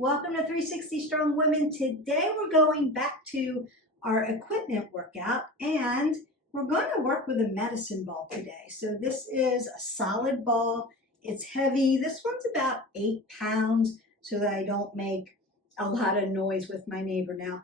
Welcome to 360 Strong Women. Today we're going back to our equipment workout and we're going to work with a medicine ball today. So this is a solid ball. It's heavy. This one's about 8 pounds so that I don't make a lot of noise with my neighbor. Now,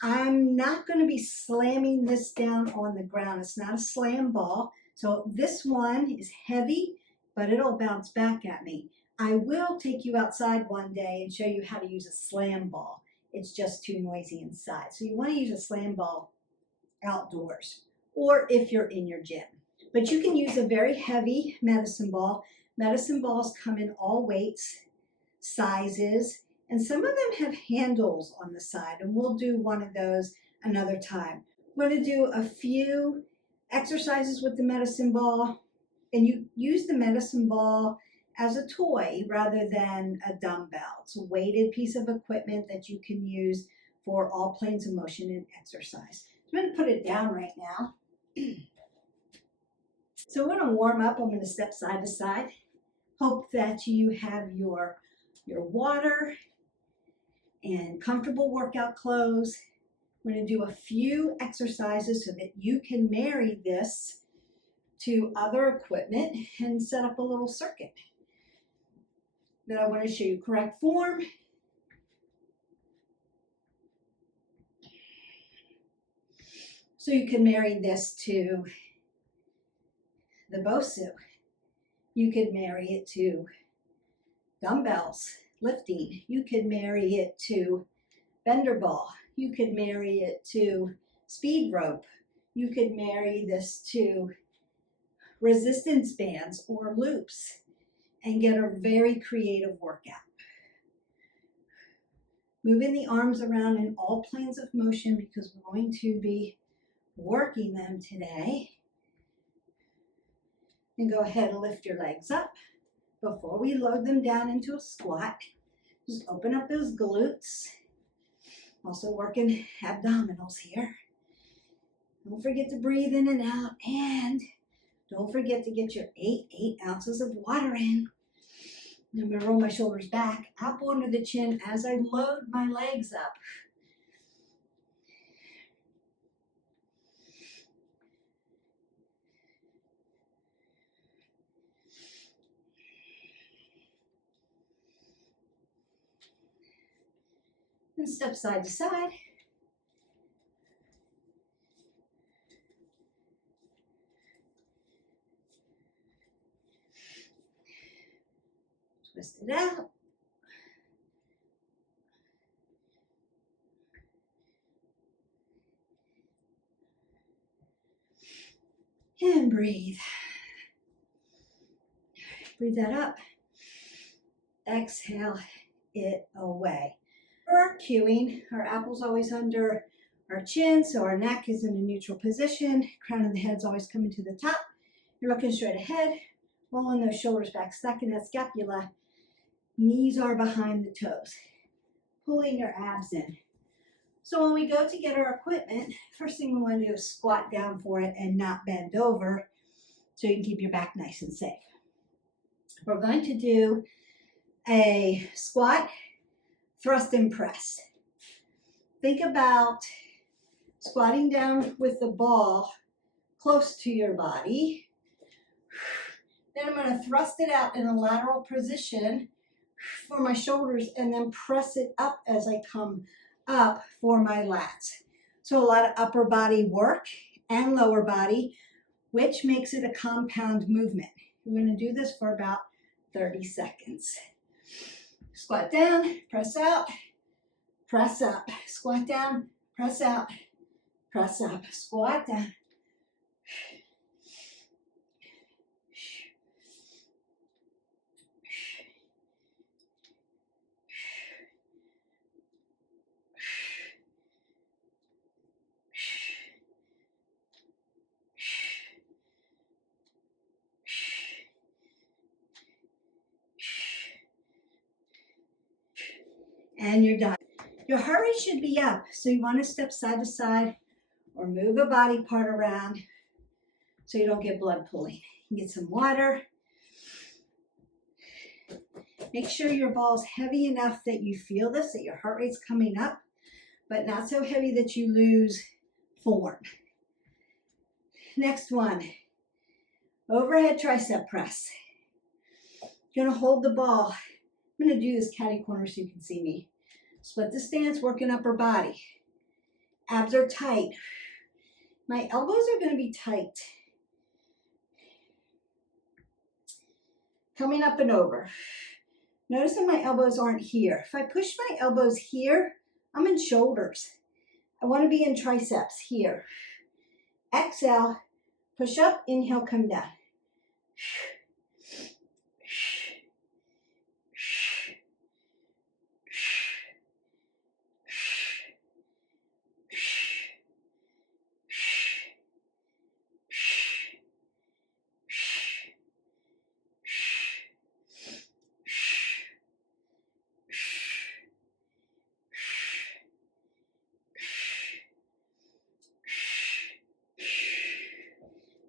I'm not going to be slamming this down on the ground. It's not a slam ball. So this one is heavy, but it'll bounce back at me. I will take you outside one day and show you how to use a slam ball. It's just too noisy inside. So you want to use a slam ball outdoors or if you're in your gym. But you can use a very heavy medicine ball. Medicine balls come in all weights, sizes, and some of them have handles on the side, and we'll do one of those another time. We're going to do a few exercises with the medicine ball, and you use the medicine ball as a toy rather than a dumbbell. It's a weighted piece of equipment that you can use for all planes of motion and exercise. I'm going to put it down right now. So we're going to warm up. I'm going to step side to side. Hope that you have your water and comfortable workout clothes. We're going to do a few exercises so that you can marry this to other equipment and set up a little circuit. Then I want to show you correct form. So you can marry this to the Bosu. You could marry it to dumbbells, lifting. You could marry it to bender ball. You could marry it to speed rope. You could marry this to resistance bands or loops and get a very creative workout. Moving the arms around in all planes of motion because we're going to be working them today. And go ahead and lift your legs up. Before we load them down into a squat, just open up those glutes. Also working abdominals here. Don't forget to breathe in and out, and don't forget to get your 8 ounces of water in. I'm going to roll my shoulders back, up under the chin as I load my legs up. And step side to side. Twist it out. And breathe. Breathe that up. Exhale it away. For our cueing, our apple's always under our chin, so our neck is in a neutral position. Crown of the head's always coming to the top. You're looking straight ahead, rolling those shoulders back, stacking that scapula. Knees are behind the toes, pulling your abs in. So when we go to get our equipment, first thing we want to do is squat down for it and not bend over so you can keep your back nice and safe. We're going to do a squat, thrust and press. Think about squatting down with the ball close to your body. Then I'm going to thrust it out in a lateral position for my shoulders and then press it up as I come up for my lats. So a lot of upper body work and lower body, which makes it a compound movement. We're going to do this for about 30 seconds. Squat down, press out, press up. Squat down, press out, press up. Squat down. And you're done. Your heart rate should be up, so you want to step side to side or move a body part around so you don't get blood pooling. Get some water. Make sure your ball's heavy enough that you feel this, that your heart rate's coming up, but not so heavy that you lose form. Next one, overhead tricep press. You're gonna hold the ball. I'm gonna do this catty corner so you can see me. Split the stance, working upper body. Abs are tight. My elbows are gonna be tight. Coming up and over. Notice that my elbows aren't here. If I push my elbows here, I'm in shoulders. I want to be in triceps here. Exhale, push up, inhale, come down.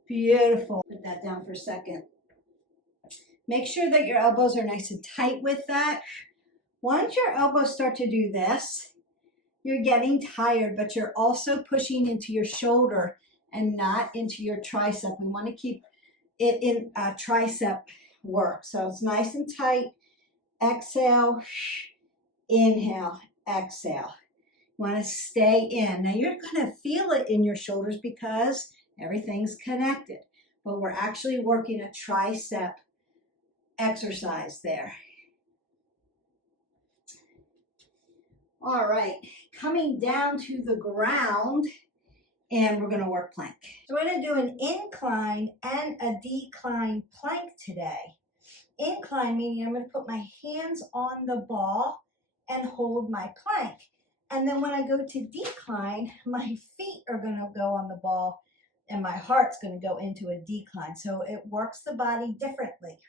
Beautiful. Put that down for a second. Make sure that your elbows are nice and tight with that. Once your elbows start to do this, you're getting tired, but you're also pushing into your shoulder and not into your tricep. We want to keep it in tricep work. So it's nice and tight. Exhale, inhale, exhale. You want to stay in. Now you're going to feel it in your shoulders because everything's connected, but we're actually working a tricep exercise there. All right, coming down to the ground, and we're going to work plank. So we're going to do an incline and a decline plank today. Incline meaning I'm going to put my hands on the ball and hold my plank. And then when I go to decline, my feet are going to go on the ball and my heart's going to go into a decline. So it works the body differently.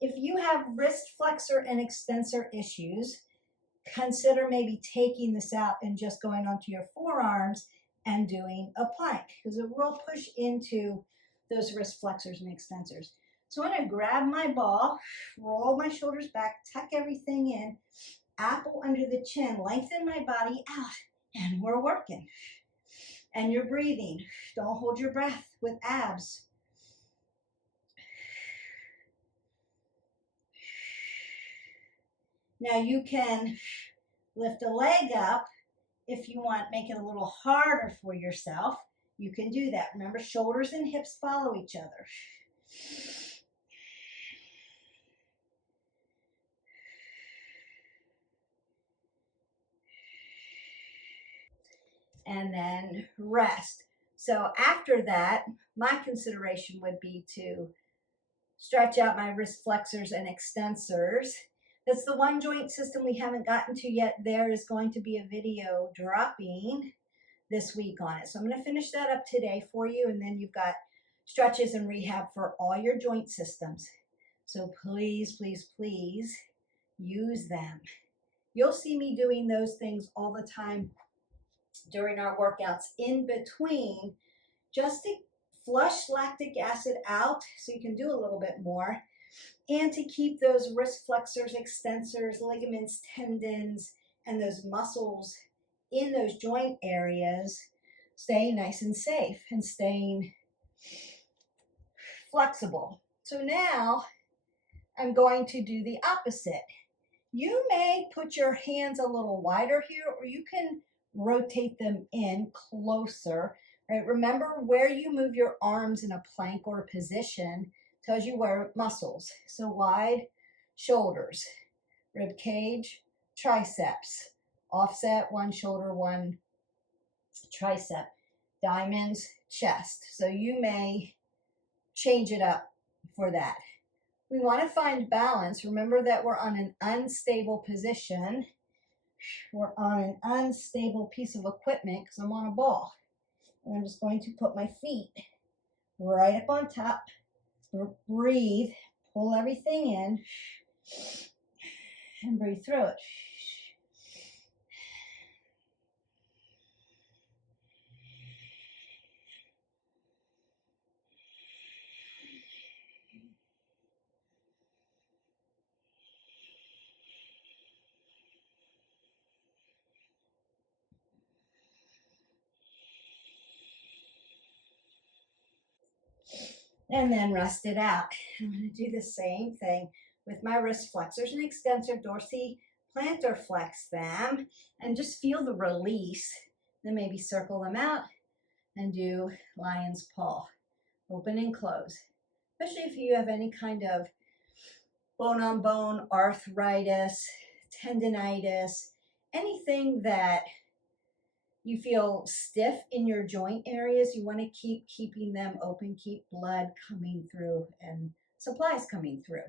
If you have wrist flexor and extensor issues, consider maybe taking this out and just going onto your forearms and doing a plank because it will push into those wrist flexors and extensors. So I'm going to grab my ball, roll my shoulders back, tuck everything in, apple under the chin, lengthen my body out, and we're working. And you're breathing. Don't hold your breath with abs. Now you can lift a leg up if you want, make it a little harder for yourself. You can do that. Remember, shoulders and hips follow each other. And then rest. So after that, my consideration would be to stretch out my wrist flexors and extensors. That's the one joint system we haven't gotten to yet. There is going to be a video dropping this week on it. So I'm going to finish that up today for you, and then you've got stretches and rehab for all your joint systems. So please, please, please use them. You'll see me doing those things all the time during our workouts in between, just to flush lactic acid out so you can do a little bit more, and to keep those wrist flexors, extensors, ligaments, tendons, and those muscles in those joint areas staying nice and safe and staying flexible. So now I'm going to do the opposite. You may put your hands a little wider here, or you can rotate them in closer, right? Remember, where you move your arms in a plank or a position tells you where muscles. So wide shoulders, rib cage, triceps, offset, one shoulder, one tricep, diamonds, chest. So you may change it up for that. We want to find balance. Remember that we're on an unstable position. We're on an unstable piece of equipment because I'm on a ball. And I'm just going to put my feet right up on top. Breathe, pull everything in, and breathe through it. and then rest it out. I'm going to do the same thing with my wrist flexors and extensor, dorsiplantar flex them, and just feel the release. Then maybe circle them out and do lion's paw, open and close. Especially if you have any kind of bone-on-bone arthritis, tendinitis, anything that you feel stiff in your joint areas, you want to keep keeping them open, keep blood coming through and supplies coming through.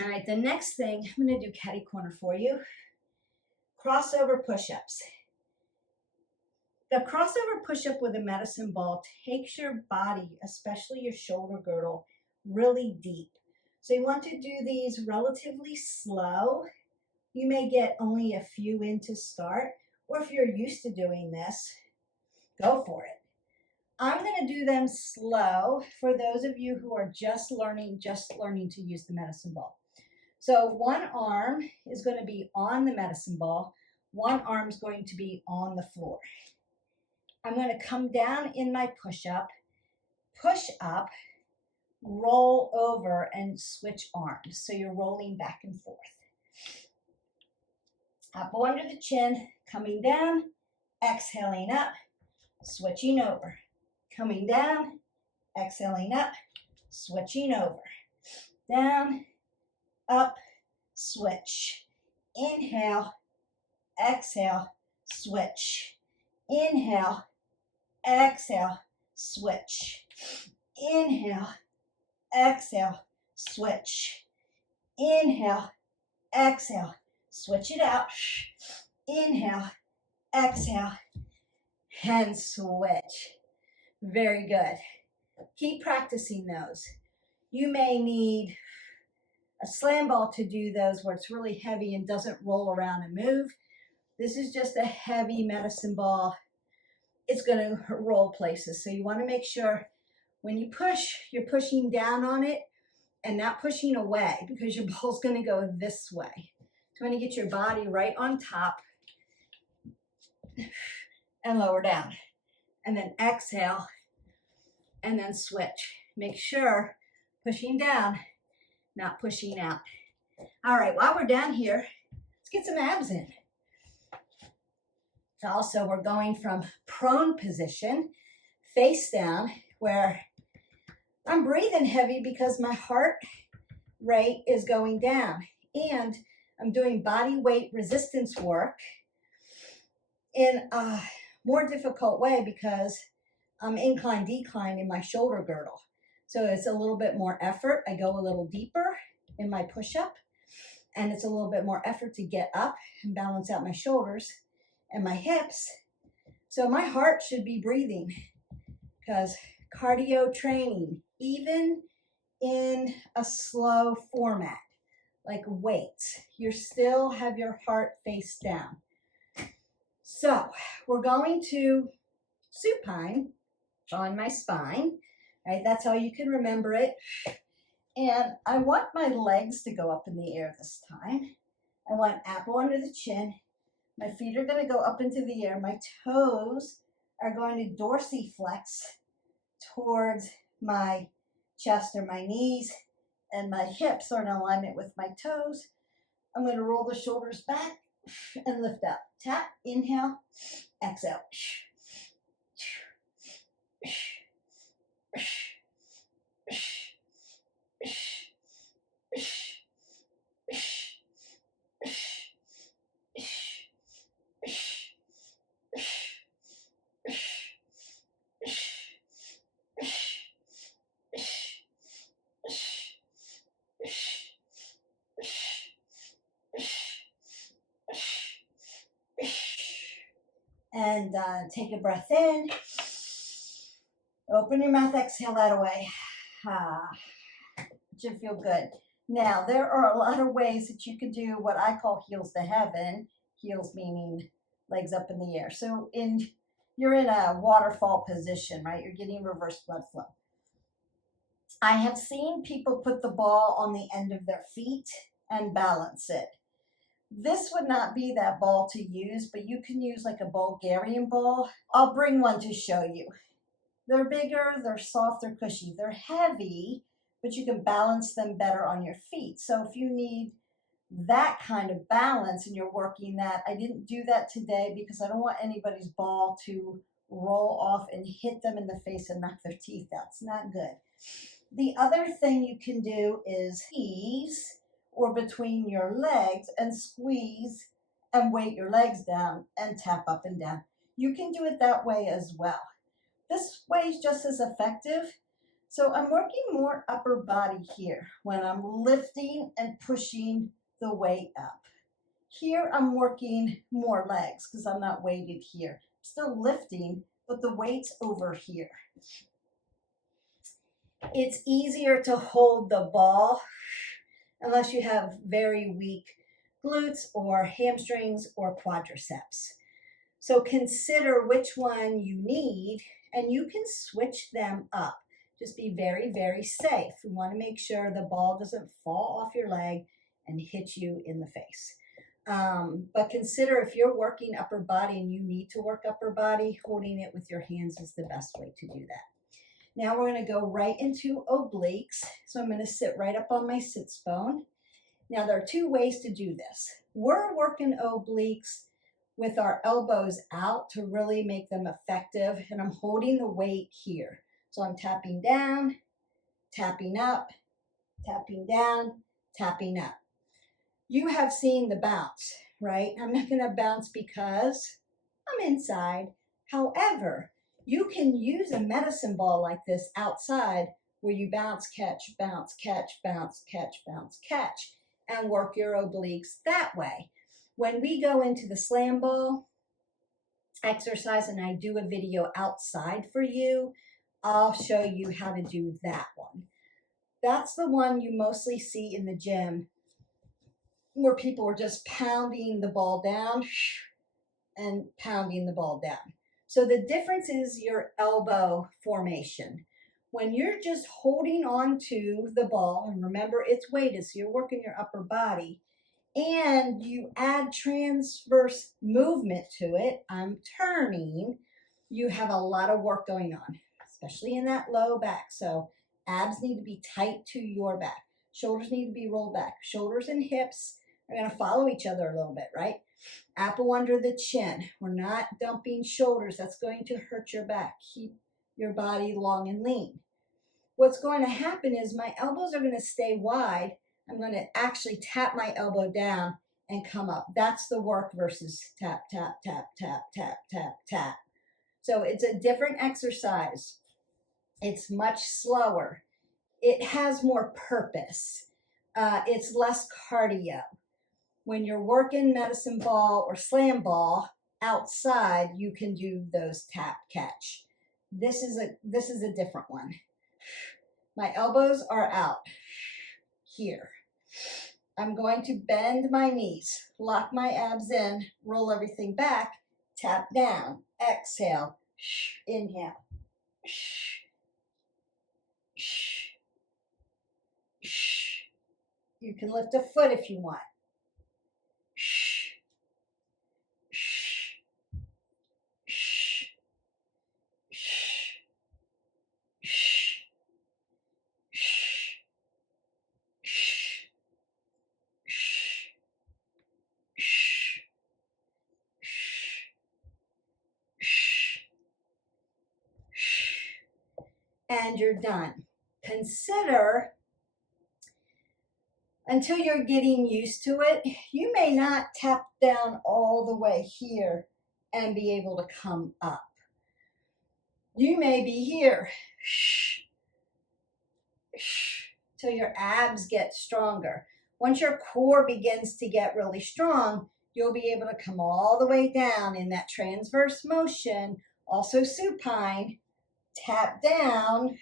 All right, the next thing, I'm going to do catty corner for you. Crossover push-ups. The crossover push-up with a medicine ball takes your body, especially your shoulder girdle, really deep. So you want to do these relatively slow. You may get only a few in to start, or if you're used to doing this, go for it. I'm going to do them slow for those of you who are just learning to use the medicine ball. So one arm is going to be on the medicine ball. One arm is going to be on the floor. I'm going to come down in my push-up, push up, roll over, and switch arms. So you're rolling back and forth. Elbow under the chin, coming down, exhaling up, switching over. Coming down, exhaling up, switching over. Down, up, switch. Inhale, exhale, switch. Inhale, exhale, switch. Inhale, exhale, switch. Inhale, exhale, switch it out. Inhale, exhale, and switch. Very good. Keep practicing those. You may need a slam ball to do those where it's really heavy and doesn't roll around and move. This is just a heavy medicine ball. It's going to roll places. So you want to make sure when you push, you're pushing down on it and not pushing away, because your ball's going to go this way. So you want to get your body right on top and lower down. And then exhale and then switch. Make sure pushing down, not pushing out. All right, while we're down here, let's get some abs in. Also, we're going from prone position, face down, where I'm breathing heavy because my heart rate is going down. And I'm doing body weight resistance work in a more difficult way because I'm incline decline in my shoulder girdle. So it's a little bit more effort. I go a little deeper in my push-up, and it's a little bit more effort to get up and balance out my shoulders and my hips. So my heart should be breathing, because cardio training, even in a slow format, like weights, you still have your heart face down. So we're going to supine on my spine, right? That's how you can remember it. And I want my legs to go up in the air this time. I want apple under the chin. My feet are going to go up into the air. My toes are going to dorsiflex towards my chest or my knees, and my hips are in alignment with my toes. I'm going to roll the shoulders back and lift up. Tap, inhale, exhale. And take a breath in. Open your mouth, exhale that away. It should feel good. Now, there are a lot of ways that you can do what I call heels to heaven. Heels meaning legs up in the air. So you're in a waterfall position, right? You're getting reverse blood flow. I have seen people put the ball on the end of their feet and balance it. This would not be that ball to use, but you can use like a Bulgarian ball. I'll bring one to show you. They're bigger, they're soft, they're cushy. They're heavy, but you can balance them better on your feet. So if you need that kind of balance and you're working that, I didn't do that today because I don't want anybody's ball to roll off and hit them in the face and knock their teeth out. It's not good. The other thing you can do is ease or between your legs and squeeze and weight your legs down and tap up and down. You can do it that way as well. This way is just as effective. So I'm working more upper body here when I'm lifting and pushing the weight up. Here I'm working more legs because I'm not weighted here. Still lifting, but the weight's over here. It's easier to hold the ball unless you have very weak glutes or hamstrings or quadriceps. So consider which one you need and you can switch them up. Just be very, very safe. We want to make sure the ball doesn't fall off your leg and hit you in the face. But consider if you're working upper body and you need to work upper body, holding it with your hands is the best way to do that. Now we're going to go right into obliques. So I'm going to sit right up on my sits bone. Now there are two ways to do this. We're working obliques with our elbows out to really make them effective. And I'm holding the weight here. So I'm tapping down, tapping up, tapping down, tapping up. You have seen the bounce, right? I'm not going to bounce because I'm inside. However, you can use a medicine ball like this outside where you bounce, catch, bounce, catch, bounce, catch, bounce, catch, and work your obliques that way. When we go into the slam ball exercise and I do a video outside for you, I'll show you how to do that one. That's the one you mostly see in the gym where people are just pounding the ball down and pounding the ball down. So the difference is your elbow formation. When you're just holding on to the ball, and remember it's weighted, so you're working your upper body, and you add transverse movement to it, I'm turning, you have a lot of work going on, especially in that low back. So abs need to be tight to your back. Shoulders need to be rolled back. Shoulders and hips are going to follow each other a little bit, right? Apple under the chin. We're not dumping shoulders. That's going to hurt your back. Keep your body long and lean. What's going to happen is my elbows are going to stay wide. I'm going to actually tap my elbow down and come up. That's the work versus tap, tap, tap, tap, tap, tap, tap. So it's a different exercise. It's much slower. It has more purpose. It's less cardio. When you're working medicine ball or slam ball outside, you can do those tap catch. This is a different one. My elbows are out here. I'm going to bend my knees, lock my abs in, roll everything back, tap down, exhale, inhale. You can lift a foot if you want. And you're done. Consider, until you're getting used to it, you may not tap down all the way here and be able to come up. You may be here till your abs get stronger. Once your core begins to get really strong, you'll be able to come all the way down in that transverse motion, also supine. Tap down,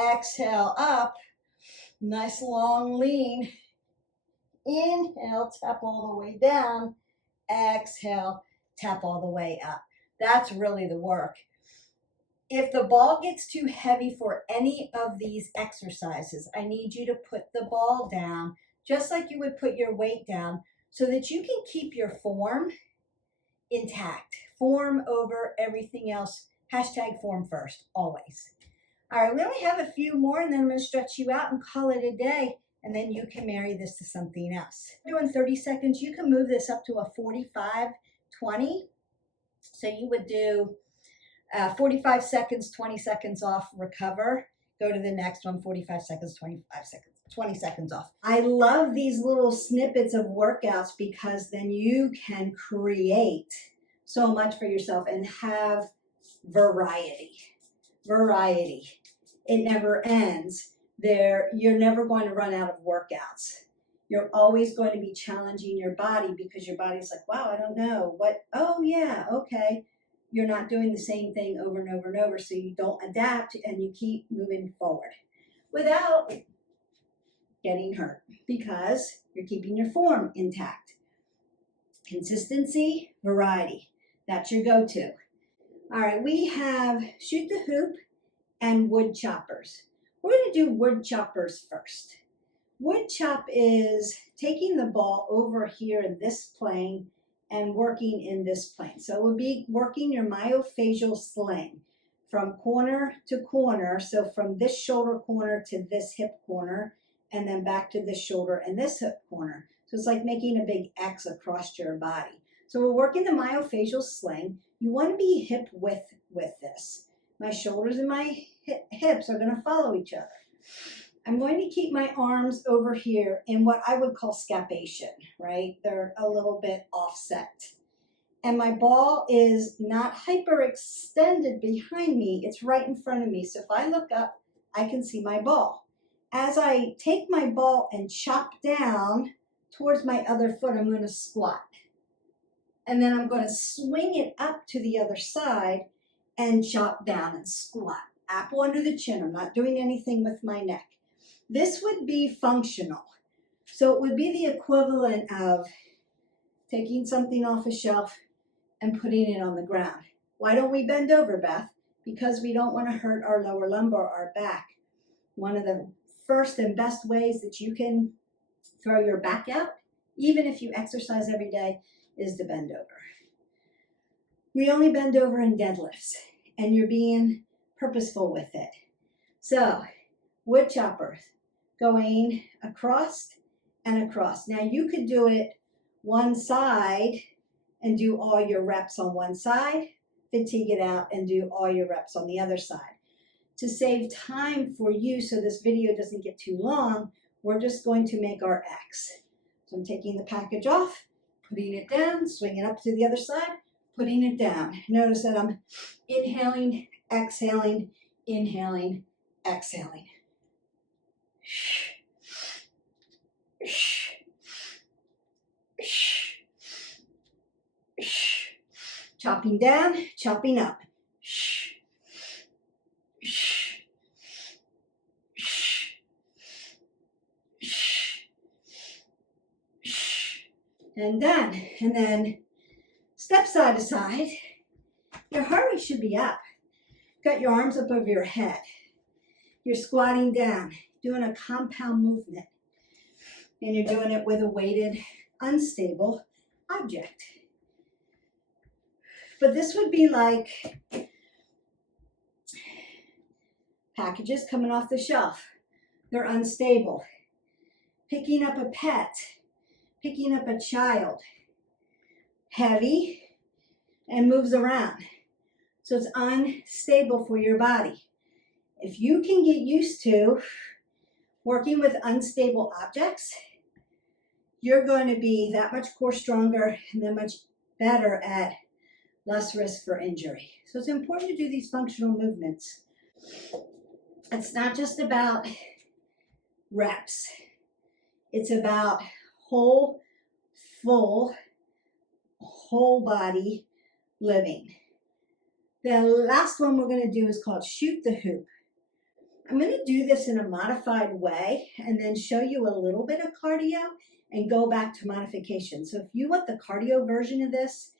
exhale up, nice long lean, inhale, tap all the way down, exhale, tap all the way up. That's really the work. If the ball gets too heavy for any of these exercises, I need you to put the ball down just like you would put your weight down so that you can keep your form intact. Form over everything else Hashtag form first, always. All right, we only have a few more, and then I'm going to stretch you out and call it a day, and then you can marry this to something else. Doing 30 seconds, you can move this up to a 45, 20. So you would do 45 seconds, 20 seconds off, recover. Go to the next one, 45 seconds, 25 seconds, 20 seconds off. I love these little snippets of workouts because then you can create so much for yourself and have variety. Variety. It never ends. You're never going to run out of workouts. You're always going to be challenging your body because your body's like, wow, I don't know. What? Oh, yeah, okay. You're not doing the same thing over and over and over, so you don't adapt and you keep moving forward without getting hurt because you're keeping your form intact. Consistency, variety. That's your go-to. All right, we have shoot the hoop and wood choppers. We're going to do wood choppers first. Wood chop is taking the ball over here in this plane and working in this plane. So it would be working your myofascial sling from corner to corner. So from this shoulder corner to this hip corner, and then back to this shoulder and this hip corner. So it's like making a big X across your body. So we're working the myofascial sling. You want to be hip width with this. My shoulders and my hips are going to follow each other. I'm going to keep my arms over here in what I would call scapation, right? They're a little bit offset. And my ball is not hyperextended behind me. It's right in front of me. So if I look up, I can see my ball. As I take my ball and chop down towards my other foot, I'm going to squat. And then I'm going to swing it up to the other side and chop down and squat. Apple under the chin. I'm not doing anything with my neck. This would be functional. So it would be the equivalent of taking something off a shelf and putting it on the ground. Why don't we bend over, Beth? Because we don't want to hurt our lower lumbar, our back. One of the first and best ways that you can throw your back out, even if you exercise every day, is to bend over. We only bend over in deadlifts, and you're being purposeful with it. So, wood choppers, going across and across. Now you could do it one side and do all your reps on one side, fatigue it out and do all your reps on the other side. To save time for you so this video doesn't get too long, we're just going to make our X. So I'm taking the package off, putting it down, swinging up to the other side, putting it down. Notice that I'm inhaling, exhaling, inhaling, exhaling. Chopping down, chopping up. And done. And then step side to side. Your heart rate should be up. Got your arms up over your head. You're squatting down, doing a compound movement. And you're doing it with a weighted, unstable object. But this would be like packages coming off the shelf. They're unstable. Picking up a pet, picking up a child. Heavy and moves around. So it's unstable for your body. If you can get used to working with unstable objects, you're going to be that much core stronger and that much better at less risk for injury. So it's important to do these functional movements. It's not just about reps. It's about whole, full, whole body living. The last one we're going to do is called shoot the hoop. I'm going to do this in a modified way and then show you a little bit of cardio and go back to modification. So if you want the cardio version of this,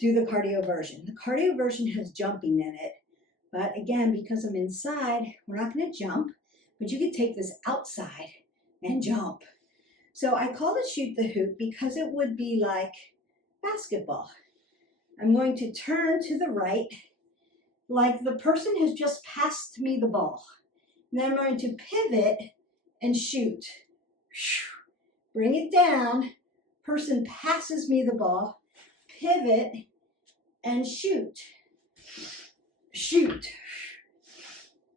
do the cardio version. The cardio version has jumping in it. But again, because I'm inside, we're not going to jump, but you could take this outside and jump. So I call it shoot the hoop because it would be like basketball. I'm going to turn to the right like the person has just passed me the ball. And then I'm going to pivot and shoot. Bring it down. Person passes me the ball. Pivot and shoot. Shoot.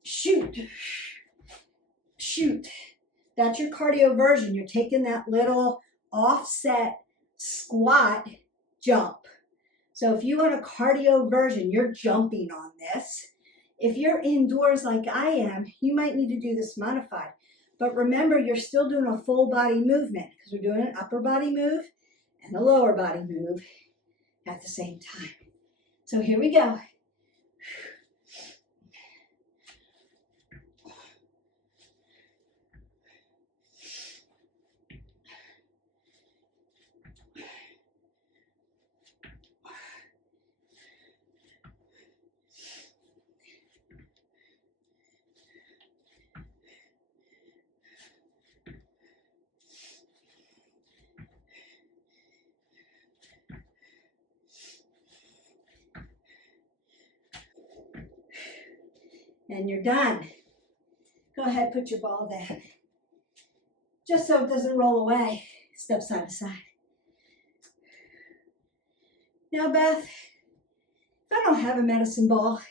Shoot. Shoot. That's your cardio version. You're taking that little offset squat jump. So if you want a cardio version, you're jumping on this. If you're indoors like I am, you might need to do this modified. But remember, you're still doing a full body movement because we're doing an upper body move and a lower body move at the same time. So here we go. And you're done. Go ahead, put your ball down. Just so it doesn't roll away. Step side to side. Now, Beth, if I don't have a medicine ball,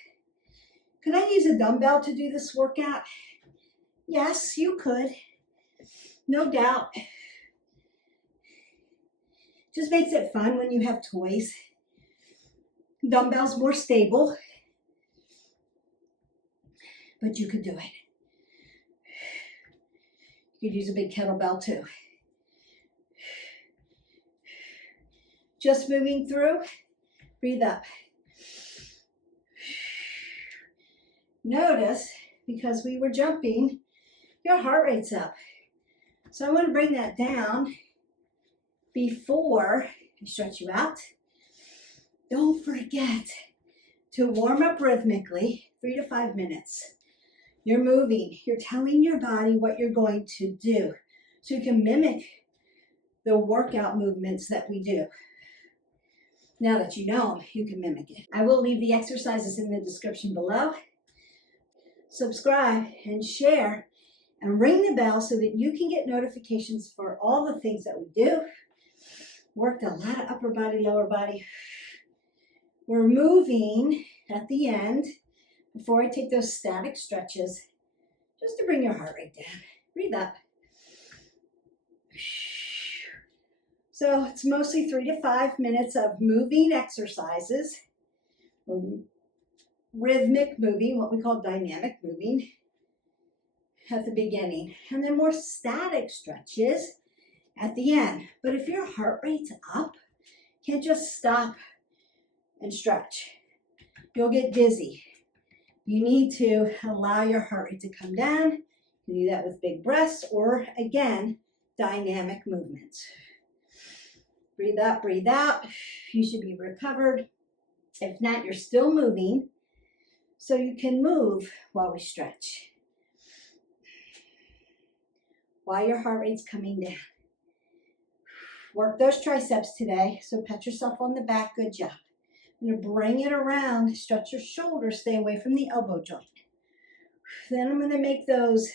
can I use a dumbbell to do this workout? Yes, you could. No doubt. Just makes it fun when you have toys. Dumbbell's more stable. But you could do it. You could use a big kettlebell too. Just moving through. Breathe up. Notice, because we were jumping, your heart rate's up. So I'm going to bring that down before I stretch you out. Don't forget to warm up rhythmically, 3 to 5 minutes. You're moving. You're telling your body what you're going to do. So you can mimic the workout movements that we do. Now that you know them, you can mimic it. I will leave the exercises in the description below. Subscribe and share and ring the bell so that you can get notifications for all the things that we do. Worked a lot of upper body, lower body. We're moving at the end. Before I take those static stretches, just to bring your heart rate down. Breathe up. So it's mostly 3 to 5 minutes of moving exercises, or rhythmic moving, what we call dynamic moving at the beginning, and then more static stretches at the end. But if your heart rate's up, you can't just stop and stretch. You'll get dizzy. You need to allow your heart rate to come down. You can do that with big breaths or, again, dynamic movements. Breathe up, breathe out. You should be recovered. If not, you're still moving. So you can move while we stretch. While your heart rate's coming down. Work those triceps today. So pat yourself on the back. Good job. I'm going to bring it around, stretch your shoulders, stay away from the elbow joint. Then I'm going to make those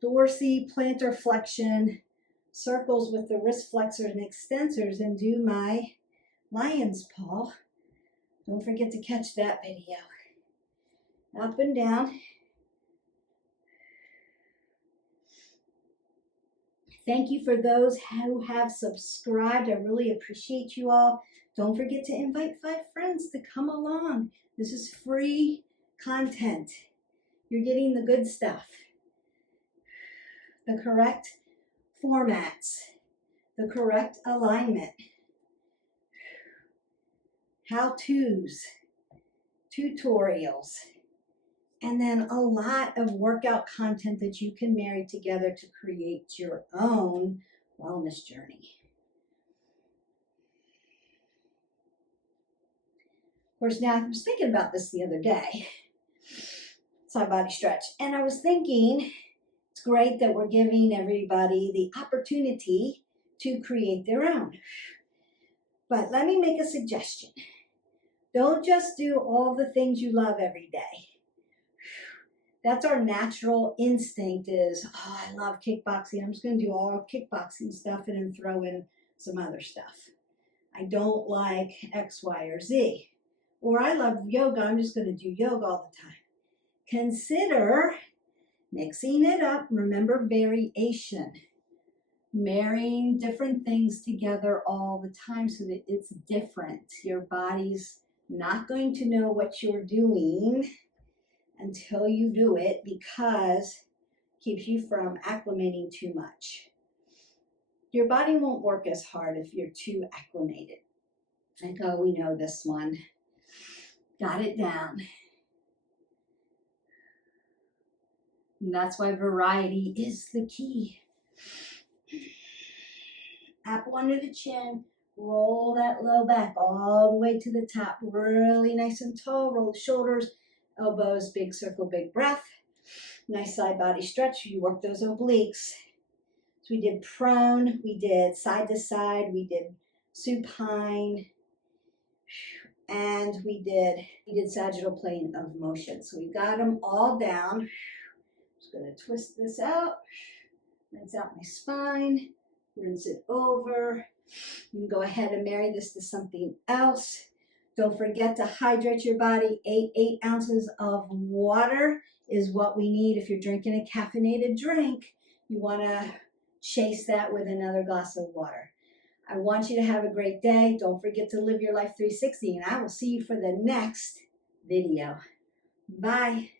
dorsiplantar flexion circles with the wrist flexors and extensors and do my lion's paw. Don't forget to catch that video. Up and down. Thank you for those who have subscribed. I really appreciate you all. Don't forget to invite 5 friends to come along. This is free content. You're getting the good stuff. The correct formats. The correct alignment. How-tos. Tutorials. And then a lot of workout content that you can marry together to create your own wellness journey. Of course, now I was thinking about this the other day, side body stretch, and I was thinking it's great that we're giving everybody the opportunity to create their own. But let me make a suggestion. Don't just do all the things you love every day. That's our natural instinct is, oh, I love kickboxing. I'm just going to do all kickboxing stuff and then throw in some other stuff. I don't like X, Y, or Z. Or I love yoga. I'm just going to do yoga all the time. Consider mixing it up. Remember variation. Marrying different things together all the time so that it's different. Your body's not going to know what you're doing until you do it because it keeps you from acclimating too much. Your body won't work as hard if you're too acclimated. Like, oh, we know this one. Got it down. And that's why variety is the key. Apple under the chin. Roll that low back all the way to the top. Really nice and tall. Roll the shoulders. Elbows, big circle, big breath. Nice side body stretch. You work those obliques. So we did prone, we did side to side, we did supine, and we did sagittal plane of motion. So we got them all down. Just gonna twist this out. Rinse out my spine. Rinse it over. You can go ahead and marry this to something else. Don't forget to hydrate your body. 8 ounces of water is what we need. If you're drinking a caffeinated drink, you want to chase that with another glass of water. I want you to have a great day. Don't forget to live your life 360, and I will see you for the next video. Bye.